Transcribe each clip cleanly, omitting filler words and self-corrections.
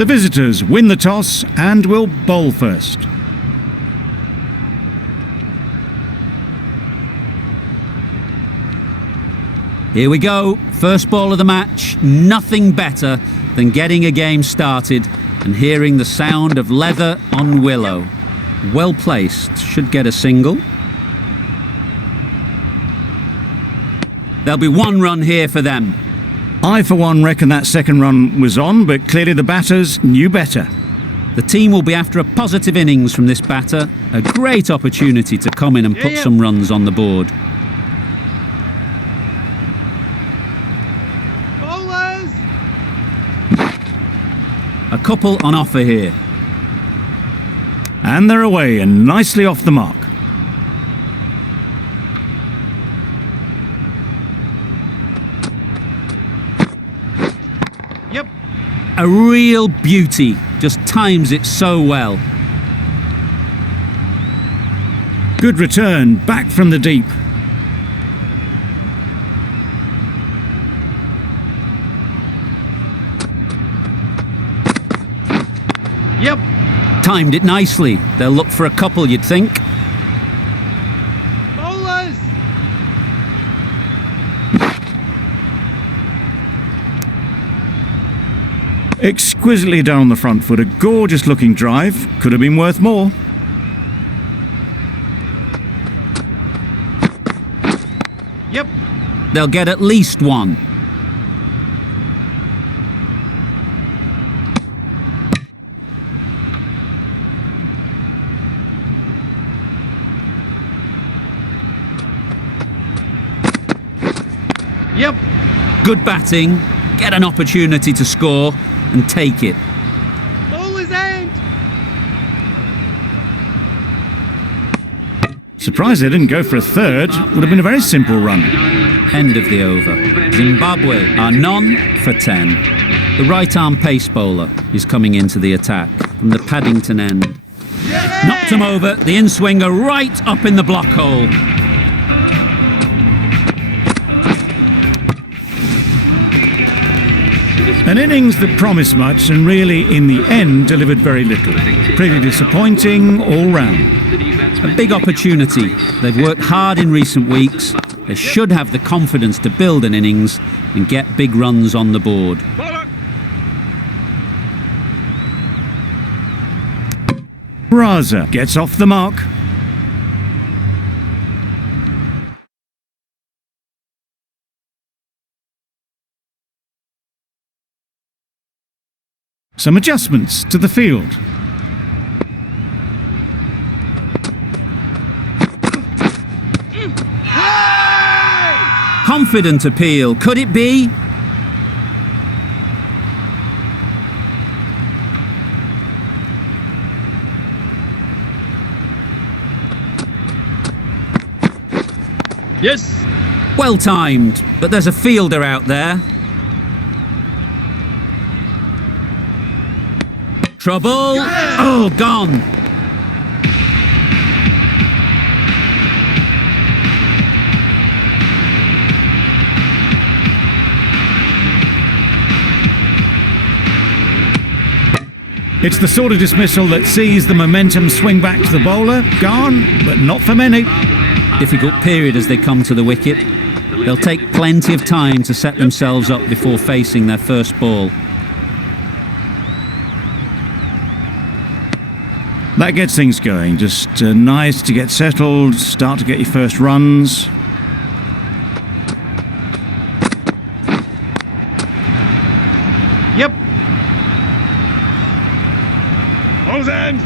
The visitors win the toss and will bowl first. Here we go, first ball of the match. Nothing better than getting a game started and hearing the sound of leather on willow. Well placed, should get a single. There'll be one run here for them. I, for one, reckon that second run was on, but clearly the batters knew better. The team will be after a positive innings from this batter. A great opportunity to come in and put some runs on the board. Bowlers! A couple on offer here. And they're away and nicely off the mark. Yep. A real beauty, just times it so well. Good return, back from the deep. Yep. Timed it nicely. They'll look for a couple, you'd think. Bowlers! Exquisitely done on the front foot, a gorgeous looking drive. Could have been worth more. Yep. They'll get at least one. Yep. Good batting, get an opportunity to score and take it. Bowlers end. Surprised they didn't go for a third. Would have been a very simple run. End of the over. Zimbabwe are none for 10. The right-arm pace bowler is coming into the attack from the Paddington end. Knocked him over, the in-swinger right up in the block hole. An innings that promised much and really, in the end, delivered very little. Pretty disappointing all round. A big opportunity. They've worked hard in recent weeks. They should have the confidence to build an innings and get big runs on the board. Raza gets off the mark. Some adjustments to the field. Confident appeal, could it be? Yes. Well timed, but there's a fielder out there. Trouble! Oh, gone! It's the sort of dismissal that sees the momentum swing back to the bowler. Gone, but not for many. Difficult period as they come to the wicket. They'll take plenty of time to set themselves up before facing their first ball. That gets things going. Just nice to get settled, start to get your first runs. Yep. Bowlers end.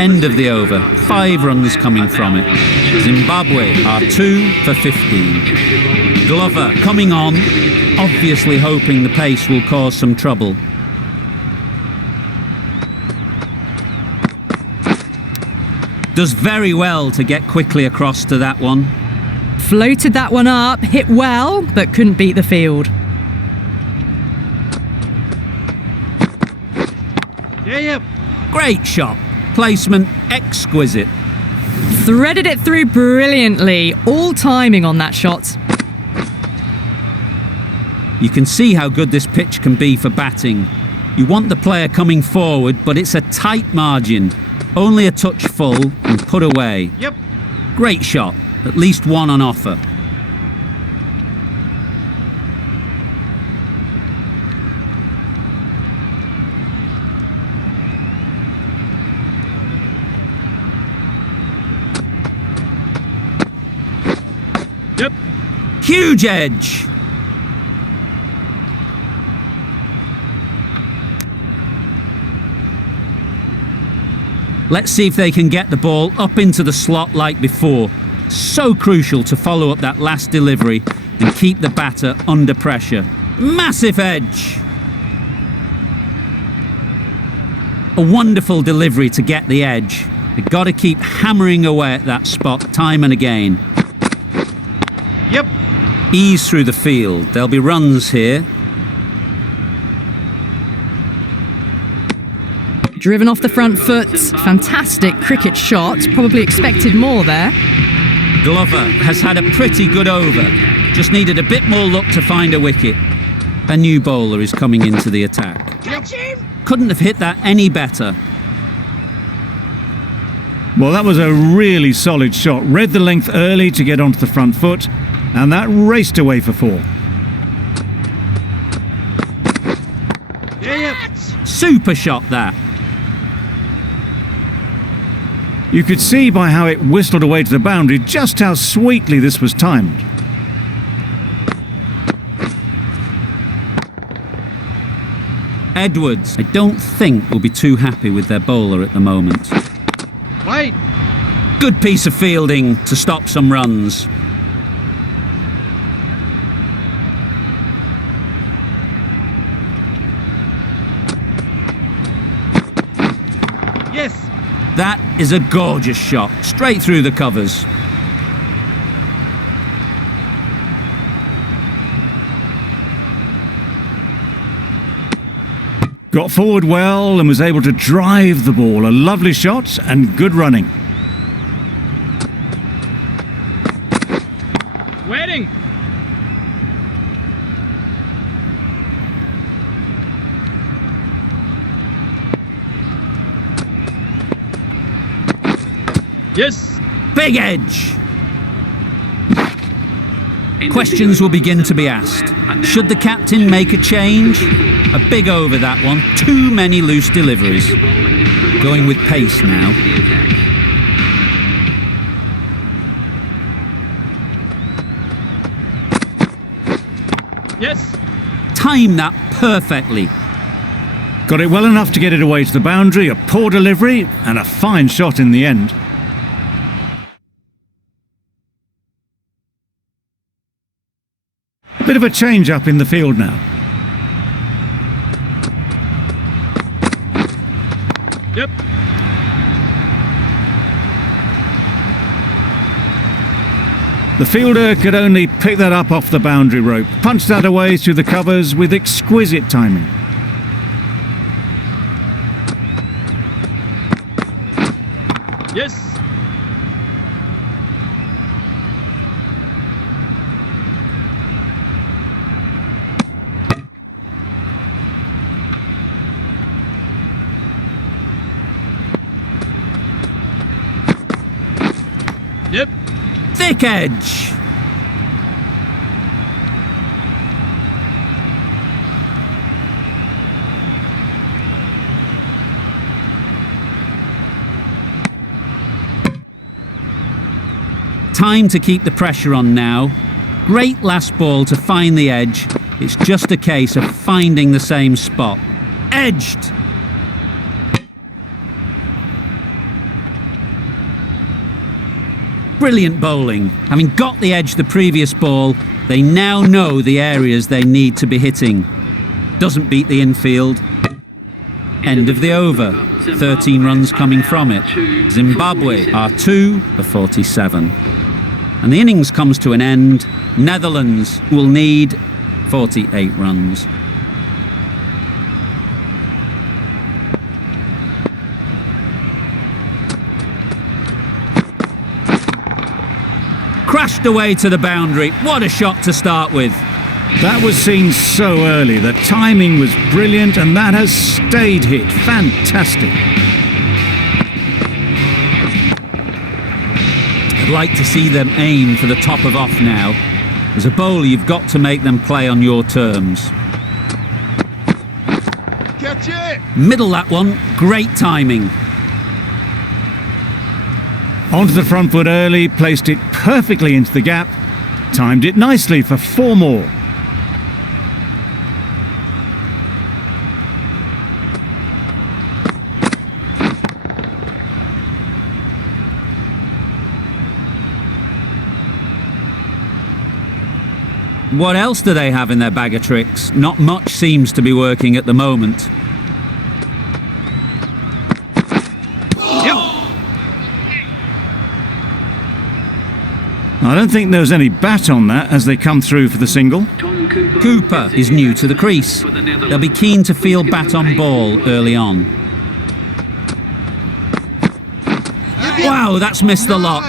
End of the over. 5 runs coming from it. Zimbabwe are 2 for 15. Glover coming on, obviously hoping the pace will cause some trouble. Does very well to get quickly across to that one. Floated that one up, hit well, but couldn't beat the field. Yep. Great shot. Placement exquisite. Threaded it through brilliantly, all timing on that shot. You can see how good this pitch can be for batting. You want the player coming forward, but it's a tight margin. Only a touch full and put away. Yep. Great shot, at least one on offer. Yep. Huge edge. Let's see if they can get the ball up into the slot like before. So crucial to follow up that last delivery and keep the batter under pressure. Massive edge. A wonderful delivery to get the edge. They've got to keep hammering away at that spot time and again. Yep. Ease through the field. There'll be runs here. Driven off the front foot. Fantastic cricket shot. Probably expected more there. Glover has had a pretty good over. Just needed a bit more luck to find a wicket. A new bowler is coming into the attack. Catch him. Couldn't have hit that any better. Well, that was a really solid shot. Read the length early to get onto the front foot, and that raced away for 4. Yeah. Super shot that. You could see by how it whistled away to the boundary just how sweetly this was timed. Edwards, I don't think will be too happy with their bowler at the moment. Wait. Good piece of fielding to stop some runs. Yes. That is a gorgeous shot, straight through the covers. Got forward well and was able to drive the ball. A lovely shot and good running. Waiting. Yes. Big edge. Questions will begin to be asked. Should the captain make a change? A big over that one. Too many loose deliveries. Going with pace now. Yes. Time that perfectly. Got it well enough to get it away to the boundary. A poor delivery and a fine shot in the end. Bit of a change up in the field now. Yep. The fielder could only pick that up off the boundary rope. Punched that away through the covers with exquisite timing. Yes. Yep. Thick edge. Time to keep the pressure on now. Great last ball to find the edge. It's just a case of finding the same spot. Edged. Brilliant bowling. Having got the edge the previous ball, they now know the areas they need to be hitting. Doesn't beat the infield. End of the over. 13 runs coming from it. Zimbabwe are 2 for 47. And the innings comes to an end. Netherlands will need 48 runs. Crashed away to the boundary. What a shot to start with. That was seen so early. The timing was brilliant, and that has stayed hit. Fantastic. I'd like to see them aim for the top of off now. As a bowler, you've got to make them play on your terms. Catch it! Middle that one, great timing. Onto the front foot early, placed it perfectly into the gap, timed it nicely for 4 more. What else do they have in their bag of tricks? Not much seems to be working at the moment. I don't think there was any bat on that as they come through for the single. Cooper is new to the crease. They'll be keen to feel bat on ball early on. Wow, that's missed the lot.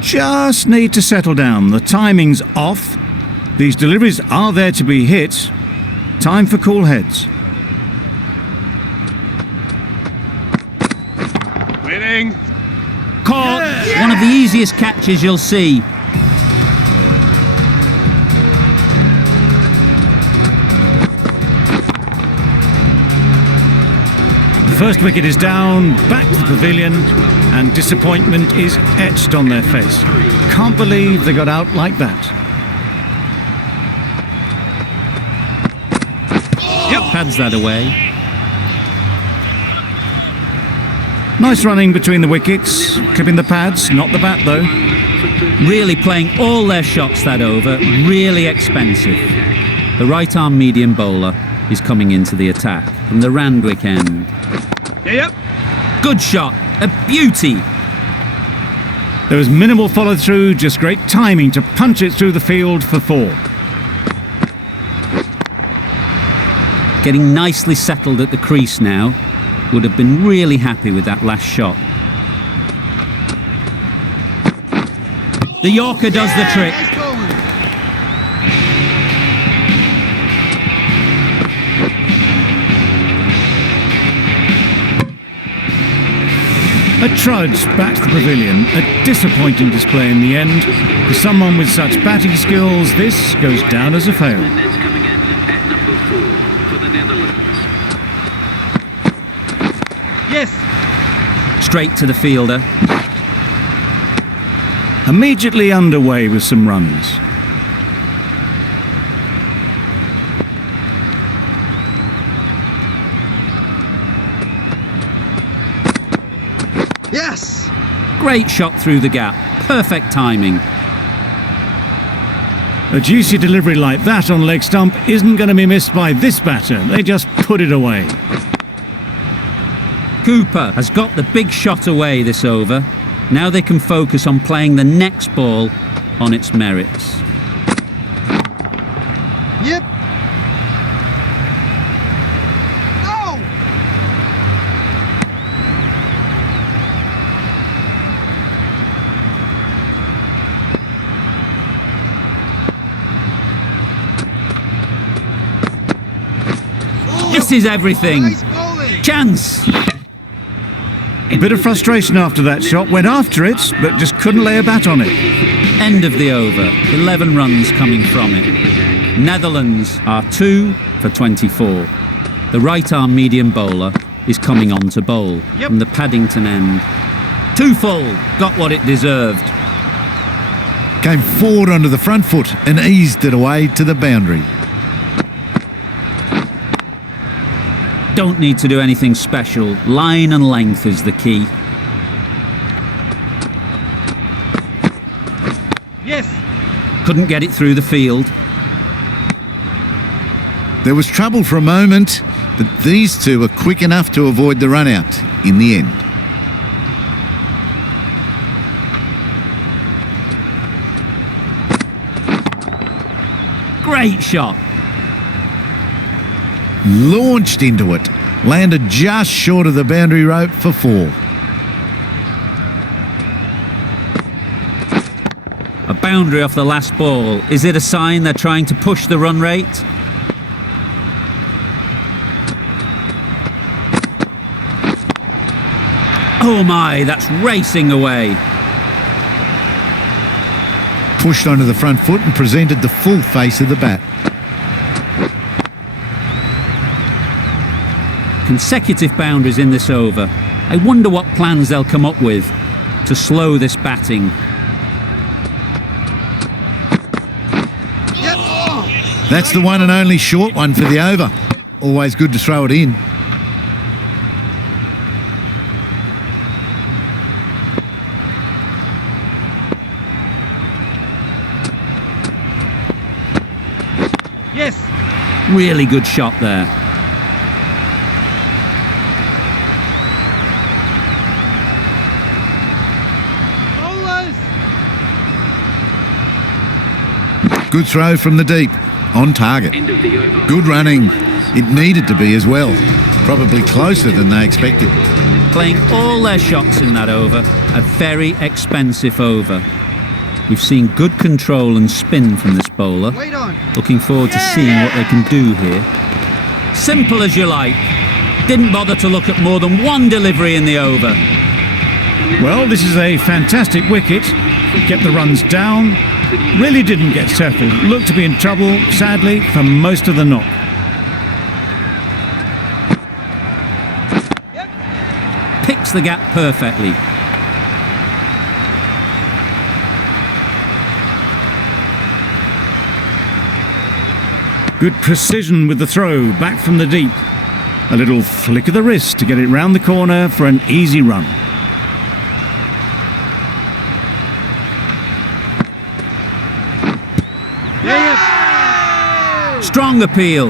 Just need to settle down. The timing's off. These deliveries are there to be hit. Time for cool heads. Winning! Caught! One of the easiest catches you'll see. The first wicket is down, back to the pavilion, and disappointment is etched on their face. Can't believe they got out like that. Pads that away. Nice running between the wickets, clipping the pads, not the bat though. Really playing all their shots that over, really expensive. The right arm medium bowler is coming into the attack from the Randwick end. Yep. Good shot, a beauty. There was minimal follow through, just great timing to punch it through the field for 4. Getting nicely settled at the crease now. Would have been really happy with that last shot. The Yorker does the trick. A trudge back to the pavilion, a disappointing display in the end. For someone with such batting skills, this goes down as a fail. Yes! Straight to the fielder. Immediately underway with some runs. Yes! Great shot through the gap. Perfect timing. A juicy delivery like that on leg stump isn't going to be missed by this batter. They just put it away. Cooper has got the big shot away this over. Now they can focus on playing the next ball on its merits. Yep! No! This is everything. Chance. A bit of frustration after that shot, went after it, but just couldn't lay a bat on it. End of the over. 11 runs coming from it. Netherlands are 2 for 24. The right arm medium bowler is coming on to bowl from the Paddington end. 2 full. Got what it deserved. Came forward onto the front foot and eased it away to the boundary. Don't need to do anything special. Line and length is the key. Yes! Couldn't get it through the field. There was trouble for a moment, but these two were quick enough to avoid the run out in the end. Great shot. Launched into it, landed just short of the boundary rope for 4. A boundary off the last ball. Is it a sign they're trying to push the run rate? Oh my, that's racing away. Pushed onto the front foot and presented the full face of the bat. Consecutive boundaries in this over. I wonder what plans they'll come up with to slow this batting. That's the one and only short one for the over. Always good to throw it in. Yes. Really good shot there. Bowlers. Good throw from the deep. On target. Good running. It needed to be as well. Probably closer than they expected. Playing all their shots in that over. A very expensive over. We've seen good control and spin from this bowler. Wait on. Looking forward to seeing what they can do here. Simple as you like. Didn't bother to look at more than one delivery in the over. Well, this is a fantastic wicket. Kept the runs down. Really didn't get settled. Looked to be in trouble, sadly, for most of the knock. Picks the gap perfectly. Good precision with the throw, back from the deep. A little flick of the wrist to get it round the corner for an easy run. Strong appeal.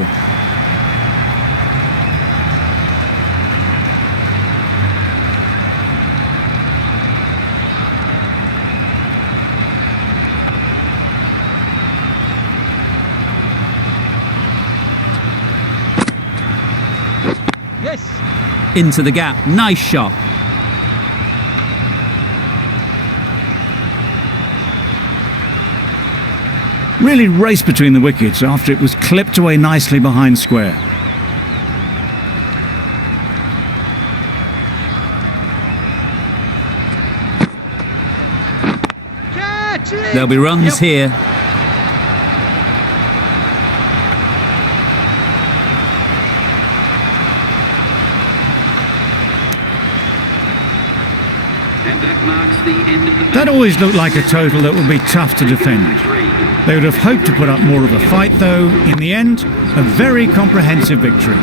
Yes. Into the gap. Nice shot. Really raced between the wickets after it was clipped away nicely behind square. Catch it. There'll be runs here. That always looked like a total that would be tough to defend. They would have hoped to put up more of a fight though. In the end, a very comprehensive victory.